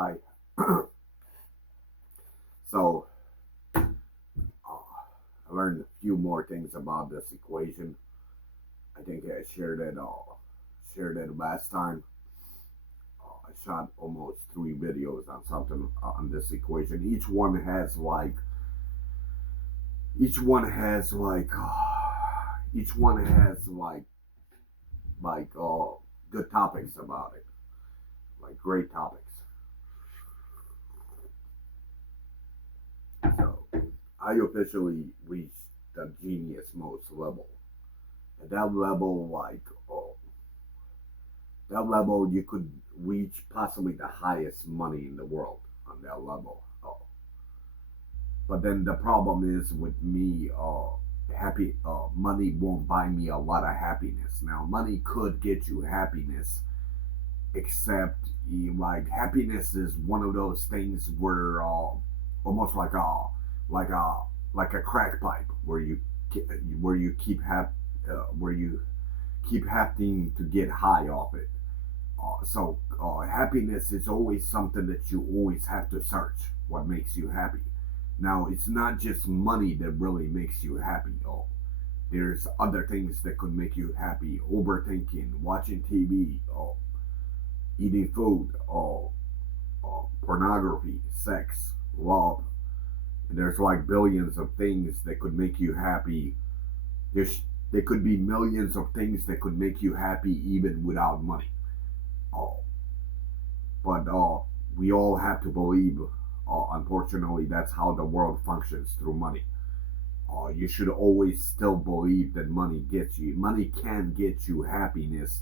Hi. So I learned a few more things about this equation. I think I shared it last time. I shot almost three videos on something on this equation. Each one has like each one has like good topics about it, like great topics. So I officially reached the genius most level. At that level, that level you could reach possibly the highest money in the world on that level. But then the problem is with me, happy money won't buy me a lot of happiness. Now money could get you happiness, except like happiness is one of those things where almost like a like a crack pipe where you where you keep having to get high off it. Happiness is always something that you always have to search. What makes you happy? Now, it's not just money that really makes you happy. There's other things that could make you happy. Overthinking, watching TV, eating food, pornography, sex, love. And there's like billions of things that could make you happy. There could be millions of things that could make you happy even without money. Uh, but we all have to believe, unfortunately, that's how the world functions through money. You should always still believe that money can get you happiness.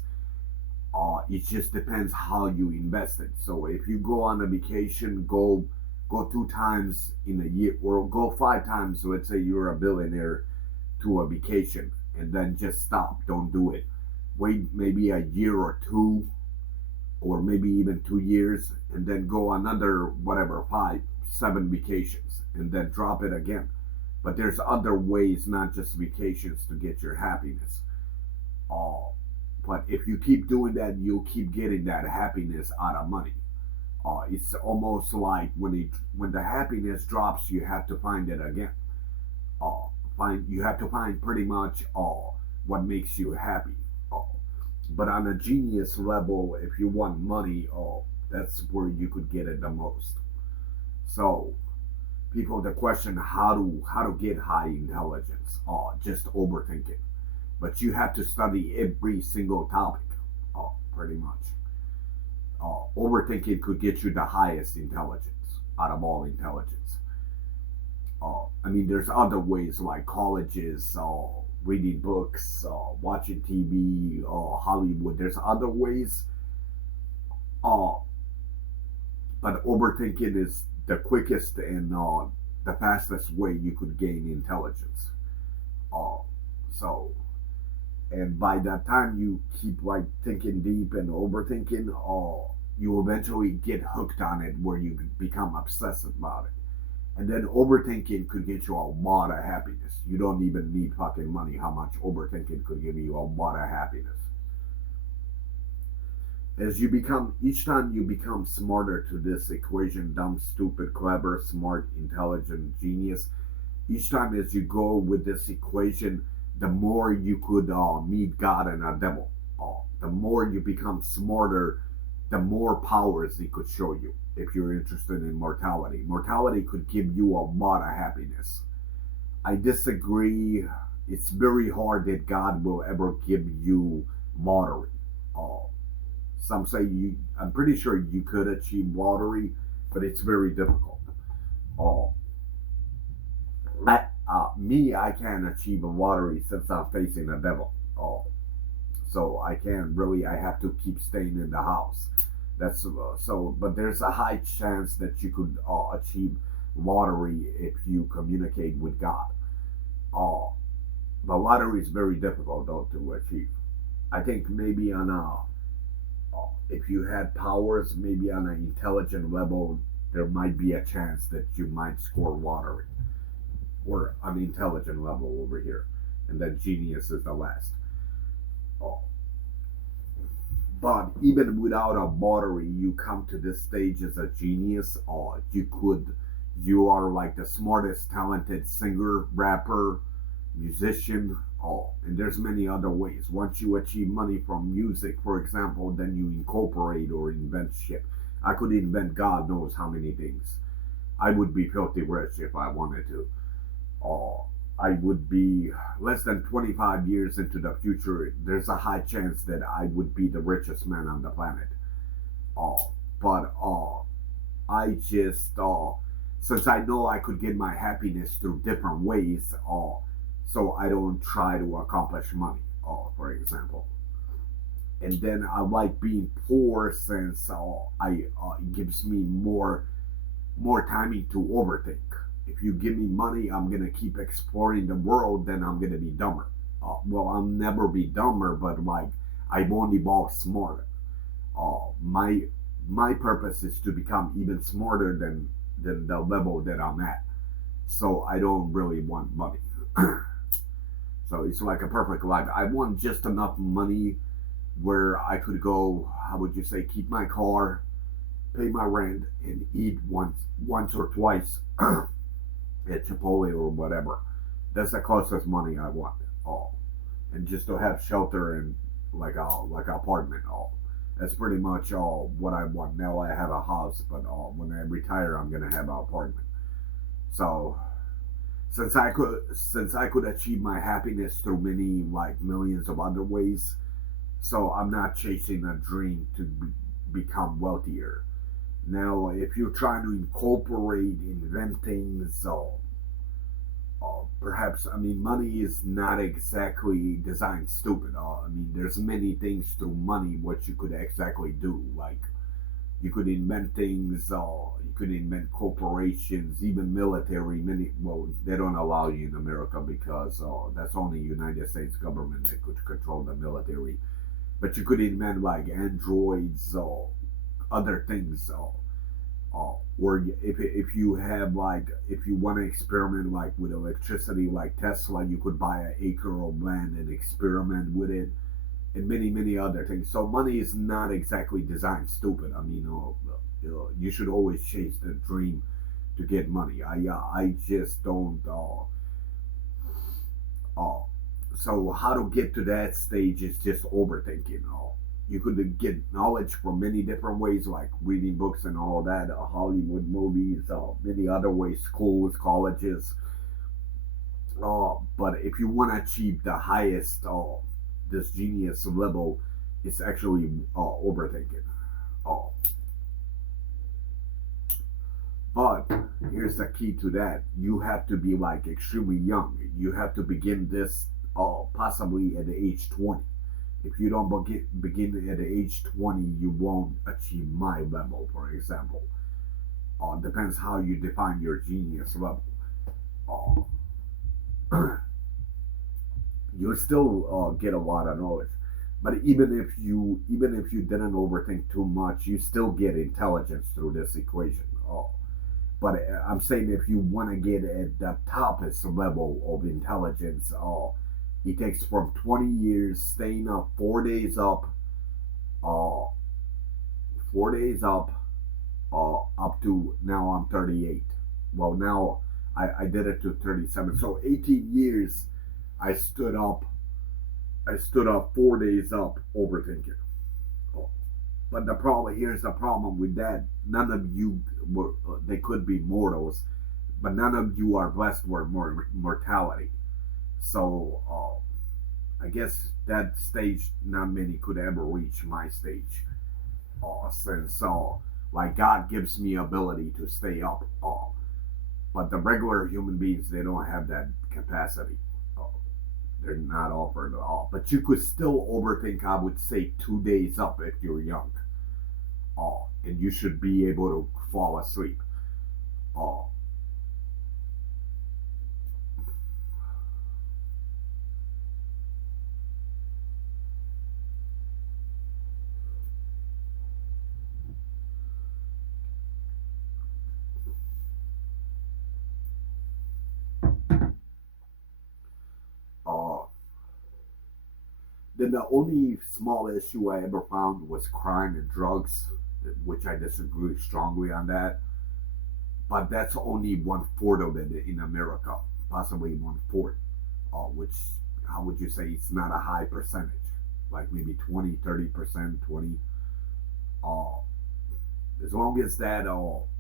It just depends how you invest it. So if you go on a vacation, go two times in a year, or go five times. So let's say you're a billionaire to a vacation, and then just stop. Don't do it. Wait maybe a year or two, or maybe even 2 years, and then go another whatever 5, 7 vacations, and then drop it again. But there's other ways, not just vacations, to get your happiness. Uh, but if you keep doing that, you'll keep getting that happiness out of money. It's almost like when the happiness drops, you have to find it again. Uh, you have to find pretty much what makes you happy. Uh, but on a genius level, if you want money, that's where you could get it the most. So people the question how to get high intelligence, just overthinking. But you have to study every single topic, pretty much. Overthinking could get you the highest intelligence out of all intelligence. I mean, there's other ways like colleges, reading books, watching TV, Hollywood. There's other ways, uh, but overthinking is the quickest and the fastest way you could gain intelligence. Uh, so, and by that time you keep like thinking deep and overthinking, you eventually get hooked on it where you become obsessive about it. And then overthinking could get you a lot of happiness. You don't even need fucking money. How much overthinking could give you a lot of happiness? As you become, each time you become smarter to this equation, dumb, stupid, clever, smart, intelligent, genius, each time as you go with this equation, the more you could meet God and a devil. The more you become smarter, the more powers he could show you if you're interested in mortality. Mortality could give you a lot of happiness. I disagree. It's very hard that God will ever give you lottery. Uh, some say you. I'm pretty sure you could achieve lottery, but it's very difficult. Uh, I can't achieve a lottery since I'm facing a devil. So I can't really. I have to keep staying in the house. But there's a high chance that you could achieve lottery if you communicate with God. Uh, the lottery is very difficult though to achieve. I think maybe on a if you had powers, maybe on an intelligent level, there might be a chance that you might score lottery, or an intelligent level over here, and then genius is the last. Oh, But even without a battery, you come to this stage as a genius, or you are like the smartest, talented singer, rapper, musician, all. And there's many other ways. Once you achieve money from music, for example, then you incorporate or invent shit. I could invent God knows how many things. I would be filthy rich if I wanted to. Uh, I would be less than 25 years into the future. There's a high chance that I would be the richest man on the planet. Uh, but I just, since I know I could get my happiness through different ways, so I don't try to accomplish money, for example. And then I like being poor since it gives me more timing to overthink. If you give me money, I'm gonna keep exploring the world. Then I'm gonna be dumber. Well, I'll never be dumber, but like I won't evolve smarter. My purpose is to become even smarter than the level that I'm at. So I don't really want money. So it's like a perfect life. I want just enough money where I could go. How would you say? Keep my car, pay my rent, and eat once or twice at Chipotle or whatever. That's the closest money I want. All, and just to have shelter and like an apartment. All. That's pretty much all what I want. Now I have a house, but when I retire, I'm gonna have an apartment. So since I could achieve my happiness through many like millions of other ways, so I'm not chasing a dream to become wealthier. Now, if you're trying to incorporate inventing, so perhaps I mean money is not exactly designed stupid. I mean, there's many things through money what you could exactly do. Like you could invent things. You could invent corporations, even military. Many well, they don't allow you in America because that's only United States government that could control the military. But you could invent like androids or other things. Or if you have like if you want to experiment like with electricity like Tesla, you could buy an acre of land and experiment with it, and many other things. So money is not exactly designed stupid. I mean, you should always chase the dream to get money. I just don't. Uh, so how to get to that stage is just overthinking. You could get knowledge from many different ways, like reading books and all that, Hollywood movies, many other ways, schools, colleges. But if you want to achieve the highest, this genius level, it's actually overthinking. Uh, but here's the key to that: you have to be like extremely young. You have to begin this possibly at the age 20. If you don't begin at the age 20, you won't achieve my level, for example. Depends how you define your genius level. Uh, you'll still get a lot of knowledge. But even if you didn't overthink too much, you still get intelligence through this equation. But I'm saying if you want to get at the toppest level of intelligence, it takes from 20 years staying up 4 days up, uh, 4 days up to now I'm 38. Well, now I did it to 37. So 18 years I stood up. I stood up 4 days up overthinking. Oh, but the problem here's the problem with that. None of you were. They could be mortals, but none of you are blessed with mortality. So I guess that stage, not many could ever reach my stage. Since like God gives me ability to stay up. But the regular human beings they don't have that capacity. Uh, they're not offered at all. But you could still overthink. I would say 2 days up if you're young. And you should be able to fall asleep. Uh, the The only small issue I ever found was crime and drugs, which I disagree strongly on that. But that's only one fourth of it in America, possibly one fourth, which, how would you say, it's not a high percentage, like maybe 20, 30%, 20. Uh, as long as that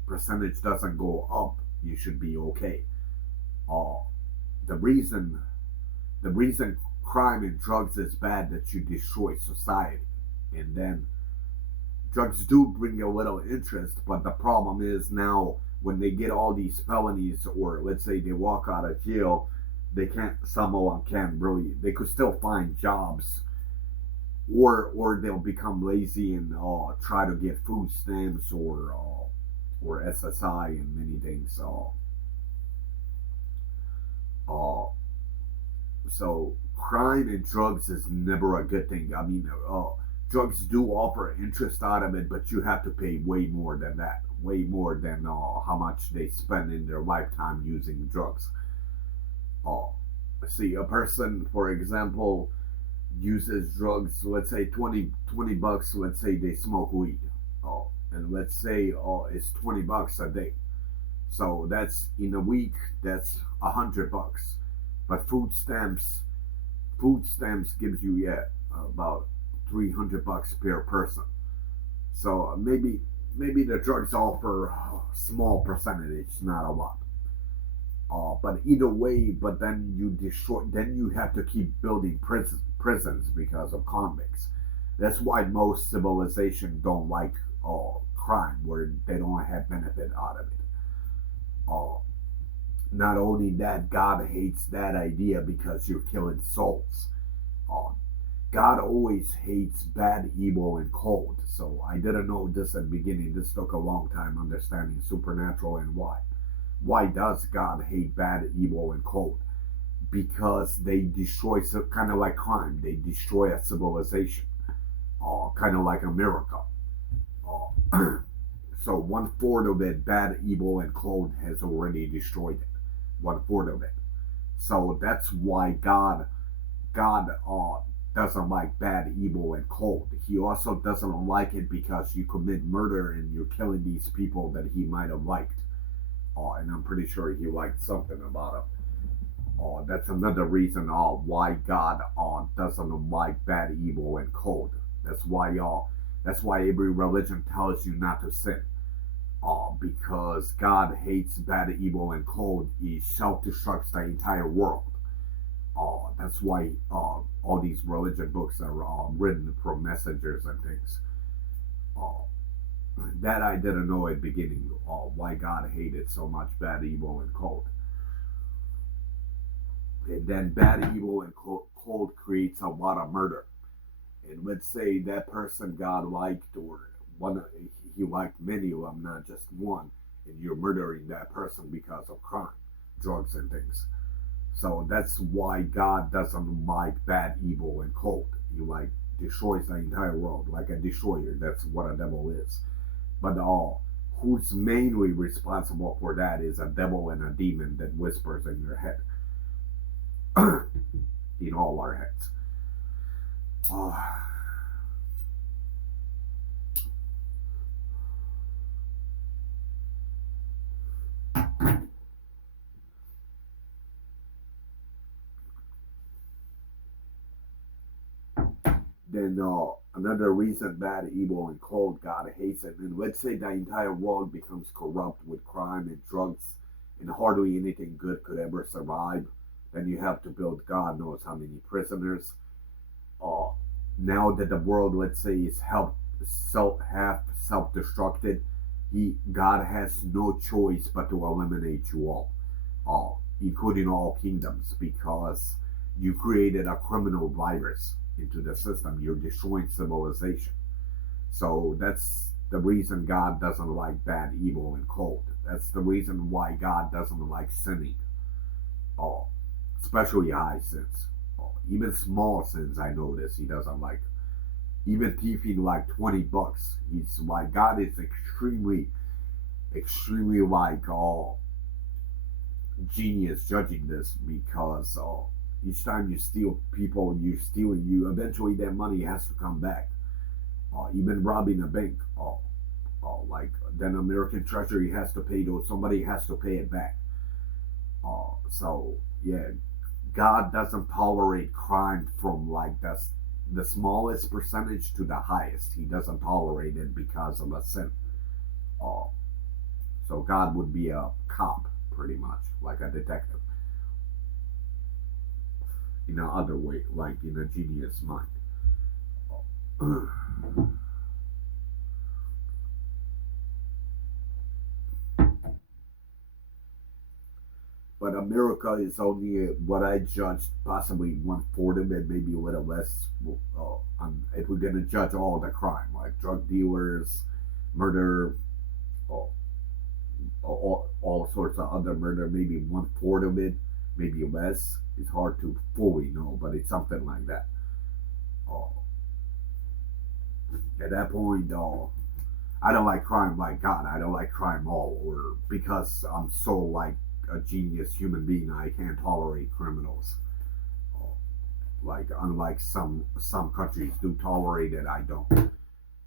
percentage doesn't go up, you should be okay. Uh, the reason the reason crime and drugs is bad that you destroy society, and then drugs do bring a little interest, but the problem is now when they get all these felonies, or let's say they walk out of jail, they can't, some of them can't really, they could still find jobs, or they'll become lazy and try to get food stamps or SSI and many things. Uh, so crime and drugs is never a good thing. I mean, drugs do offer interest out of it, but you have to pay way more than that, way more than how much they spend in their lifetime using drugs. Uh, See, a person, for example, uses drugs, let's say 20 bucks, let's say they smoke weed. And let's say it's 20 bucks a day. So that's in a week, that's 100 bucks. But food stamps gives you, yeah, about 300 bucks per person. So maybe the drugs offer a small percentage, not a lot. But either way, but then you destroy. Then you have to keep building prisons because of convicts. That's why most civilization don't like crime, where they don't have benefit out of it. Uh, Not only that, God hates that idea because you're killing souls. Uh, God always hates bad, evil, and cold. So I didn't know this at the beginning. This took a long time understanding supernatural and why. Why does God hate bad, evil, and cold? Because they destroy, kind of like crime. They destroy a civilization, kind of like America. So one fourth of it, bad, evil, and cold, has already destroyed it. One fourth of it. So that's why God doesn't like bad, evil, and cold. He also doesn't like it because you commit murder and you're killing these people that he might have liked. And I'm pretty sure he liked something about him. That's another reason why God doesn't like bad, evil, and cold. That's why that's why every religion tells you not to sin. Because God hates bad, evil, and cold. He self-destructs the entire world. That's why all these religion books are written from messengers and things. Uh, that I didn't know at the beginning. Why God hated so much bad, evil, and cold. And then bad, evil, and cold creates a lot of murder. And let's say that person God liked, or one, he liked many of them, not just one, and you're murdering that person because of crime, drugs, and things. So that's why God doesn't like bad, evil, and cold. He like destroys the entire world like a destroyer. That's what a devil is. But who's mainly responsible for that is a devil and a demon that whispers in your head, in all our heads. Uh, then another reason bad, evil, and cold God hates it. And let's say the entire world becomes corrupt with crime and drugs, and hardly anything good could ever survive. Then you have to build God knows how many prisoners. Uh, Now that the world, let's say, is half self-destructed, he God has no choice but to eliminate you including all kingdoms, because you created a criminal virus into the system. You're destroying civilization. So that's the reason God doesn't like bad, evil, and cold. That's the reason why God doesn't like sinning, uh, especially high sins. Even small sins, I notice He doesn't like. Even thieving like 20 bucks, He's like, God is extremely like genius judging this, because Each time you steal people, you're stealing. You eventually that money has to come back. Even robbing a bank, like then American Treasury has to pay those. Somebody has to pay it back. So yeah, God doesn't tolerate crime from like the smallest percentage to the highest. He doesn't tolerate it because of a sin. Uh, so God would be a cop, pretty much, like a detective, in another way, like in a genius mind. But America is only what I judged possibly one fourth of it, maybe a little less. If we're gonna judge all the crime, like drug dealers, murder, uh, all sorts of other murder, maybe one fourth of it, maybe less. It's hard to fully know, but it's something like that. Uh, at that point, I don't like crime like God. I don't like crime all, or because I'm so like a genius human being, I can't tolerate criminals. Uh, like unlike some countries do tolerate it, I don't.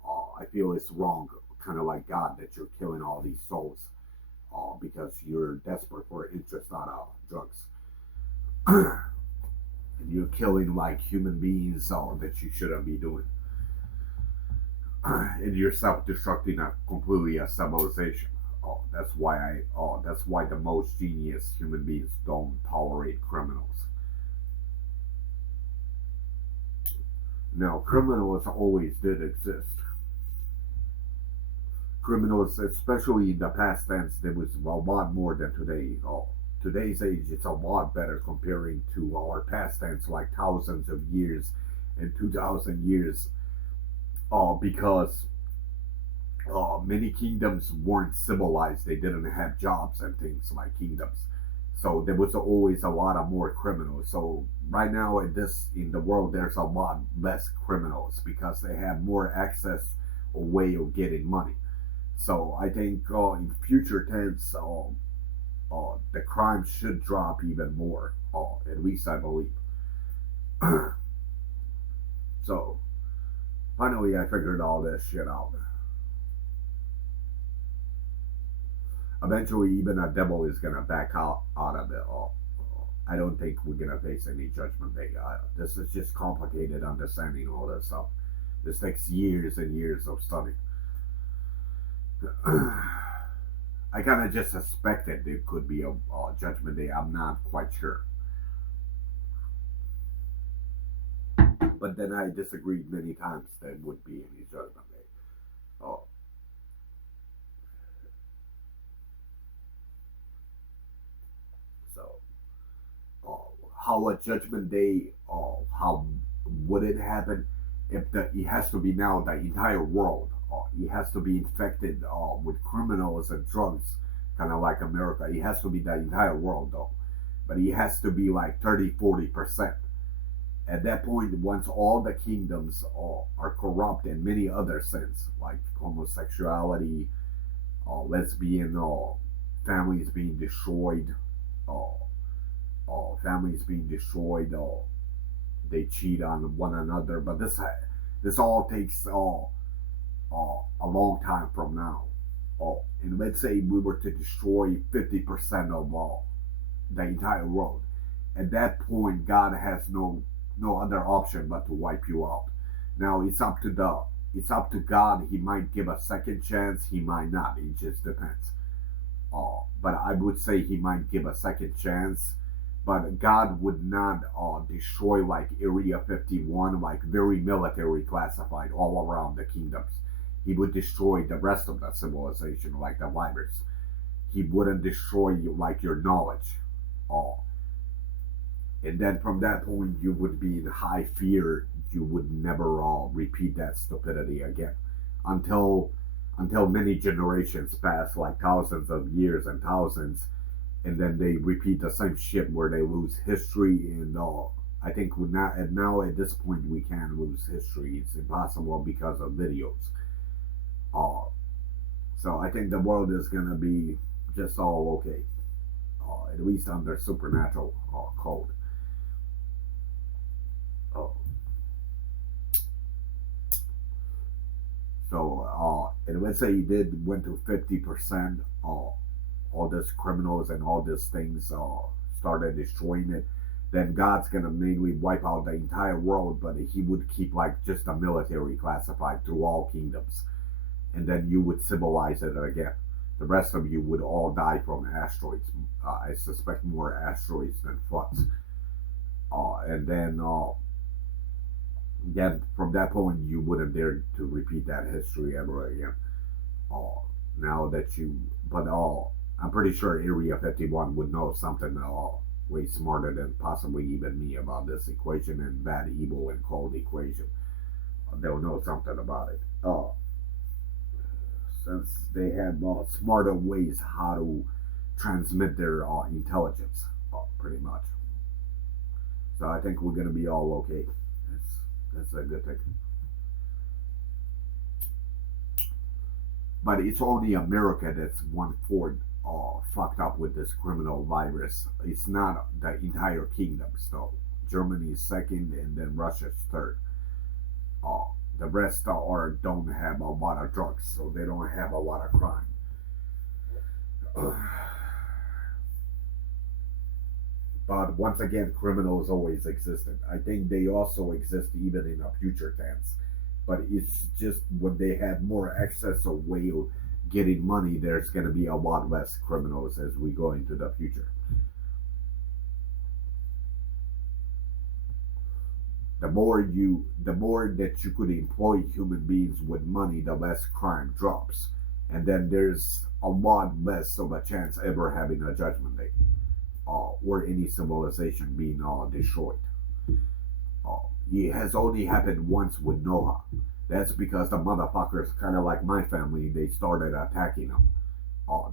I feel it's wrong, kind of like God, that you're killing all these souls because you're desperate for interest out of drugs. And you're killing like human beings that you shouldn't be doing. And you're self-destructing a completely a civilization. That's why the most genius human beings don't tolerate criminals. Now, criminals always did exist. Criminals, especially in the past tense, there was a lot more than today. Today's age, it's a lot better comparing to our past tense, like thousands of years and 2,000 years, because many kingdoms weren't civilized. They didn't have jobs and things like kingdoms. So there was always a lot of more criminals. So right now in the world, there's a lot less criminals because they have more access or way of getting money. So I think in future tense, the crime should drop even more. At least I believe. So finally, I figured all this shit out. Eventually, even a devil is gonna back out of it. I don't think we're gonna face any judgment day. This is just complicated understanding all this stuff. This takes years and years of study. I kind of just suspected there could be a judgment day. I'm not quite sure, but then I disagreed many times there would be any judgment day. Oh, so uh, how a judgment day? How would it happen? If it has to be now the entire world. It has to be infected with criminals and drugs, kind of like America. It has to be the entire world though, but it has to be like 30-40%. At that point, once all the kingdoms are corrupt and many other sins like homosexuality, lesbian, families being destroyed, uh, families being destroyed, they cheat on one another. But this all takes a long time from now. And let's say we were to destroy 50% of the entire world. At that point, God has no other option but to wipe you out. Now it's up to God. He might give a second chance. He might not. It just depends. But I would say he might give a second chance. But God would not destroy like Area 51, like very military classified all around the kingdoms. He would destroy the rest of the civilization, like the virus. He wouldn't destroy you like your knowledge. Uh, and then from that point, you would be in high fear. You would never repeat that stupidity again until many generations pass, like thousands of years and thousands, and then they repeat the same shit where they lose history and I think now at this point we can lose history. It's impossible because of videos. Uh, so I think the world is gonna be just all okay, at least under supernatural code. Oh, so and let's say he did went to 50%. All these criminals and all these things started destroying it. Then God's gonna mainly wipe out the entire world, but He would keep like just the military classified through all kingdoms, and then you would civilize it again. The rest of you would all die from asteroids. I suspect more asteroids than floods. And then from that point, you wouldn't dare to repeat that history ever again. Uh, now that you, but I'm pretty sure Area 51 would know something way smarter than possibly even me about this equation and bad, evil, and cold equation. They'll know something about it. Since they have smarter ways how to transmit their intelligence, pretty much. So I think we're gonna be all okay. That's a good thing. But it's only America that's one fourth fucked up with this criminal virus. It's not the entire kingdoms though. Germany is second, and then Russia's third. Uh, the rest are don't have a lot of drugs, so they don't have a lot of crime. But once again, criminals always existed. I think they also exist even in a future tense. But it's just when they have more access or way of getting money, there's going to be a lot less criminals as we go into the future. The more that you could employ human beings with money, the less crime drops, and then there's a lot less of a chance ever having a judgment day, or any civilization being destroyed. It has only happened once with Noah. That's because the motherfuckers, kind of like my family, they started attacking them.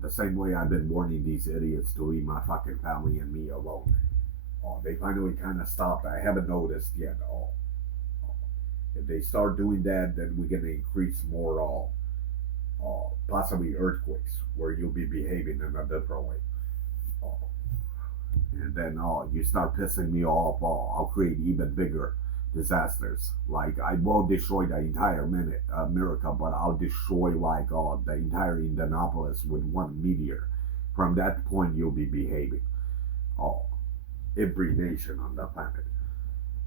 The same way I've been warning these idiots to leave my fucking family and me alone. They finally kind of stopped. I haven't noticed yet. If they start doing that, then we're gonna increase more, possibly earthquakes, where you'll be behaving in a different way. Uh, and then you start pissing me off. I'll create even bigger disasters. Like I won't destroy the entire minute America, but I'll destroy like the entire Indianapolis with one meteor. From that point, you'll be behaving. Uh, every nation on the planet,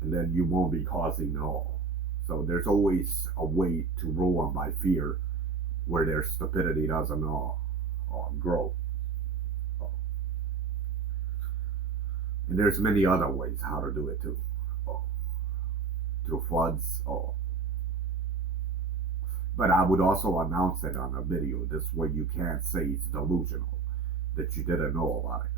and then you won't be causing all. So there's always a way to rule them by fear, where their stupidity doesn't grow. Uh, and there's many other ways how to do it too, uh, through floods. But I would also announce it on a video. This way you can't say it's delusional that you didn't know about it.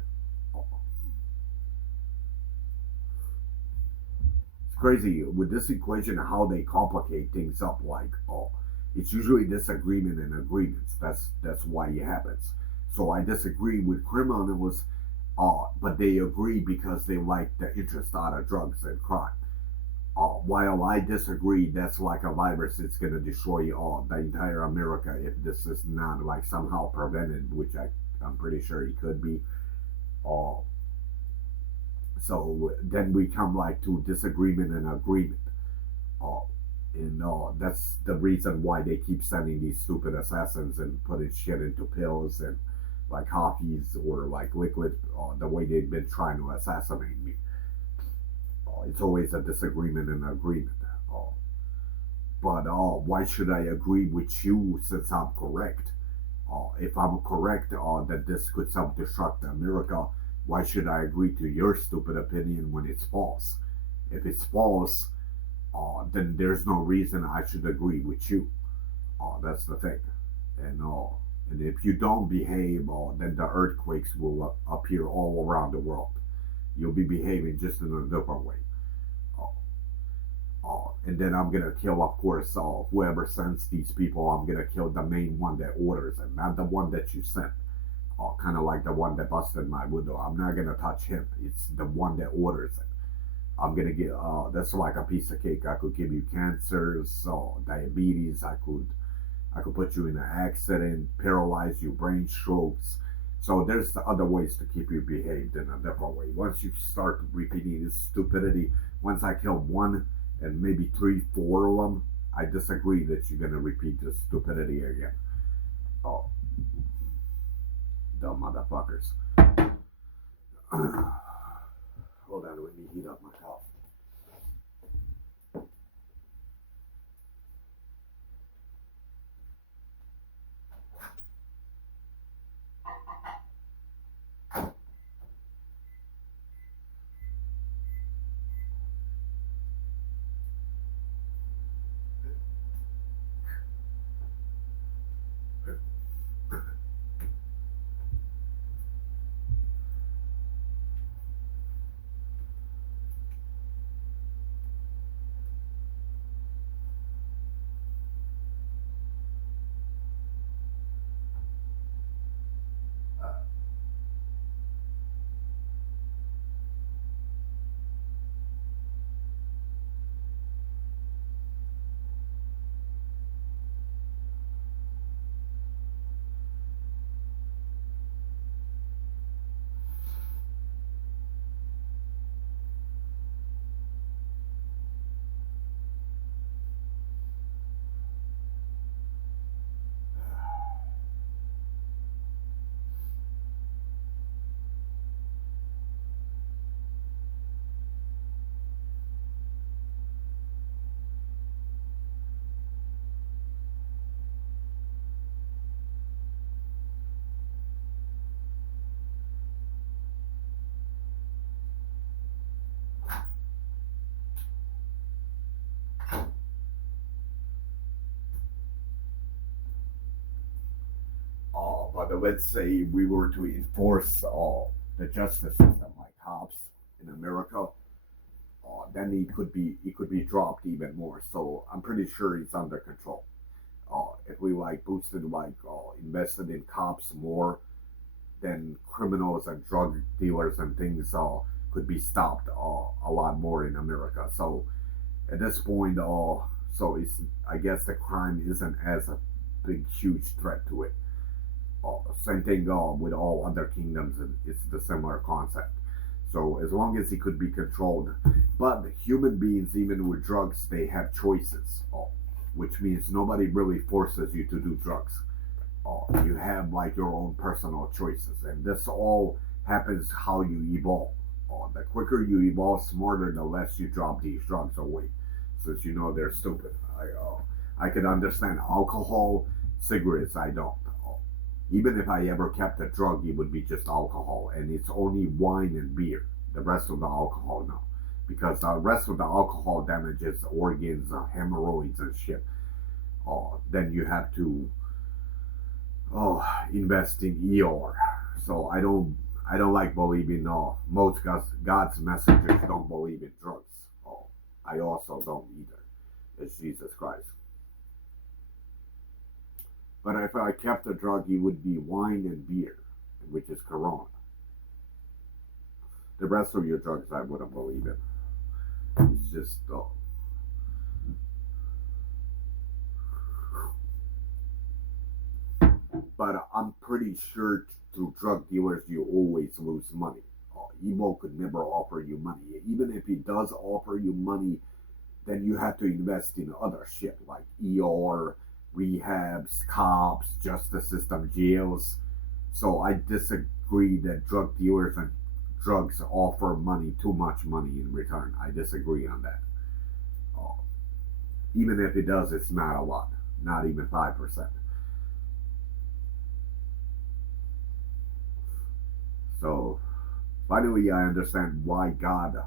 It's crazy with this equation how they complicate things up. Like, it's usually disagreement and agreements. That's why it happens. So I disagree with criminals, but they agree because they like the interest out of drugs and crime. While I disagree, that's like a virus. It's gonna destroy the entire America if this is not like somehow prevented, which I'm pretty sure it could be. Uh, so then we come like to disagreement and agreement. Uh, and that's the reason why they keep sending these stupid assassins and putting shit into pills and like coffees or like liquid. The way they've been trying to assassinate me. It's always a disagreement and agreement. Uh, but why should I agree with you since I'm correct? If I'm correct that this could self-destruct America, why should I agree to your stupid opinion when it's false? If it's false, then there's no reason I should agree with you. That's the thing. And if you don't behave, then the earthquakes will appear all around the world. You'll be behaving just in a different way. Uh, and then I'm gonna kill, of course, whoever sends these people. I'm gonna kill the main one that orders it, not the one that you sent. Kind of like the one that busted my window. I'm not gonna touch him. It's the one that orders it. I'm gonna get. That's like a piece of cake. I could give you cancers, diabetes. I could put you in an accident, paralyze you, brain strokes, So there's the other ways to keep you behaved in a different way. Once you start repeating this stupidity, once I kill one and maybe three, four of them, I disagree that you're gonna repeat this stupidity again. Oh, dumb motherfuckers. Hold on, let me heat up my coffee. But let's say we were to enforce the justice system like cops in America, then he could be dropped even more. So I'm pretty sure he's under control. If we like boosted like invested in cops more, then criminals and drug dealers and things could be stopped a lot more in America. So at this point, so it's I guess the crime isn't as a big huge threat to it. Same thing with all other kingdoms, and it's the similar concept. So as long as he could be controlled, but human beings, even with drugs, they have choices, which means nobody really forces you to do drugs. You have like your own personal choices, and this all happens how you evolve. The quicker you evolve, smarter, the less you drop these drugs away, since you know they're stupid. I can understand alcohol, cigarettes. I don't. Even if I ever kept a drug, it would be just alcohol, and it's only wine and beer. The rest of the alcohol, no, because the rest of the alcohol damages organs, hemorrhoids, and shit. Then you have to invest in ER. So I don't like believing. Most God's messengers don't believe in drugs. I also don't either. It's Jesus Christ. But if I kept a drug, it would be wine and beer, which is Corona. The rest of your drugs, I wouldn't believe in. It's just, but I'm pretty sure through drug dealers, you always lose money. Emo could never offer you money. Even if he does offer you money, then you have to invest in other shit like ER, rehabs, cops, justice system, jails. So I disagree that drug dealers and drugs offer money, too much money in return. I disagree on that. Uh, Even if it does, it's not a lot, not even 5%. So finally, I understand why God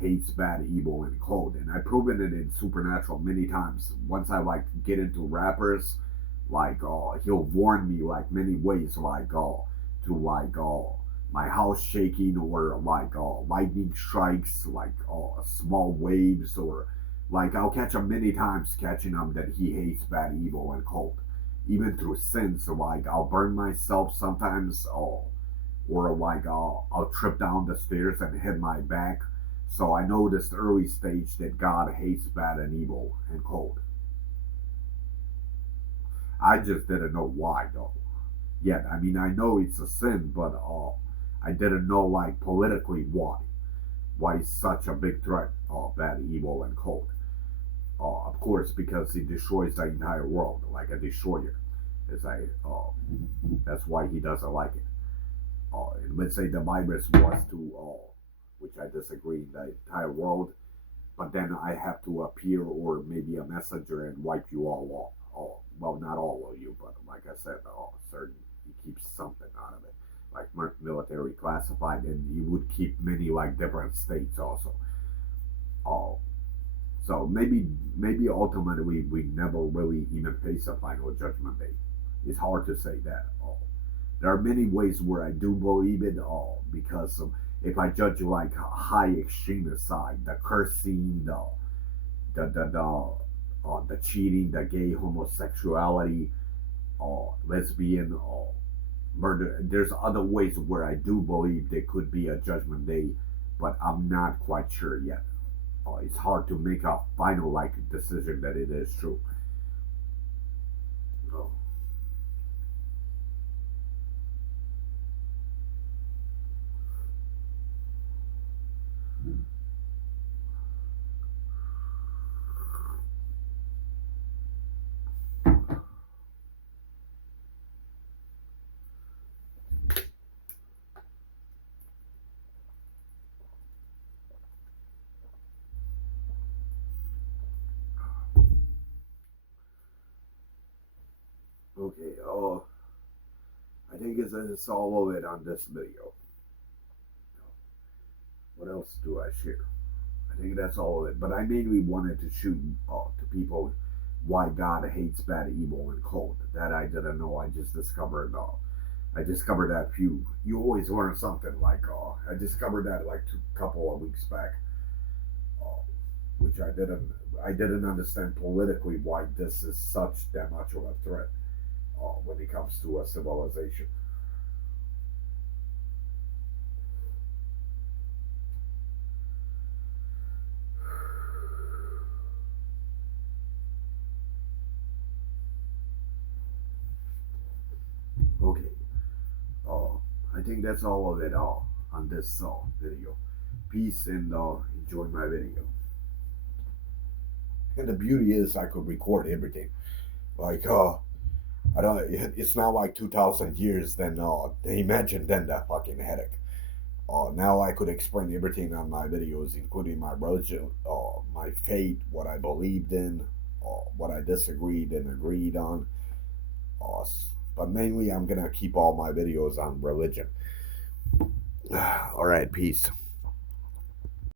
hates bad, evil, and cold, and I've proven it in Supernatural many times. Once I like get into rappers, like he'll warn me like many ways, like to like my house shaking or like lightning strikes, like small waves, or like I'll catch him many times, catching him that he hates bad, evil, and cold, even through sins. So like I'll burn myself sometimes, or like I'll trip down the stairs and hit my back. So I noticed early stage that God hates bad and evil and cold. I just didn't know why though. yet. I mean, I know it's a sin, but I didn't know like politically why it's such a big threat. Bad, evil, and cold. Of course, because it destroys the entire world like a destroyer. It's like that's why he doesn't like it. Let's say the virus was to, which I disagree, the entire world, but then I have to appear or maybe a messenger and wipe you all off. Well, not all of you, but like I said, certain he keeps something out of it, like military classified, and he would keep many like different states also. Uh, so maybe ultimately we never really even face a final judgment day. It's hard to say that. There are many ways where I do believe it all because if I judge like a high extremist side, the cursing, the cheating, the gay homosexuality, lesbian, murder. There's other ways where I do believe there could be a judgment day, but I'm not quite sure yet. It's hard to make a final like decision that it is true. Oh, okay. I think it's all of it on this video. What else do I share? I think that's all of it. But I mainly wanted to shoot to people why God hates bad, evil, and cold. That I didn't know. I just discovered. I discovered that few. You always learn something. Like I discovered that like a couple of weeks back, uh, which I didn't. I didn't understand politically why this is such that much of a threat when it comes to a civilization. Okay. Uh, I think that's all of it on this video. Peace and enjoy my video. And the beauty is I could record everything. Like I don't. It's not like 2,000 years. Then imagine then that fucking headache. Now I could explain everything on my videos, including my religion, my faith, what I believed in, what I disagreed and agreed on. Uh, but mainly, I'm gonna keep all my videos on religion. All right, peace.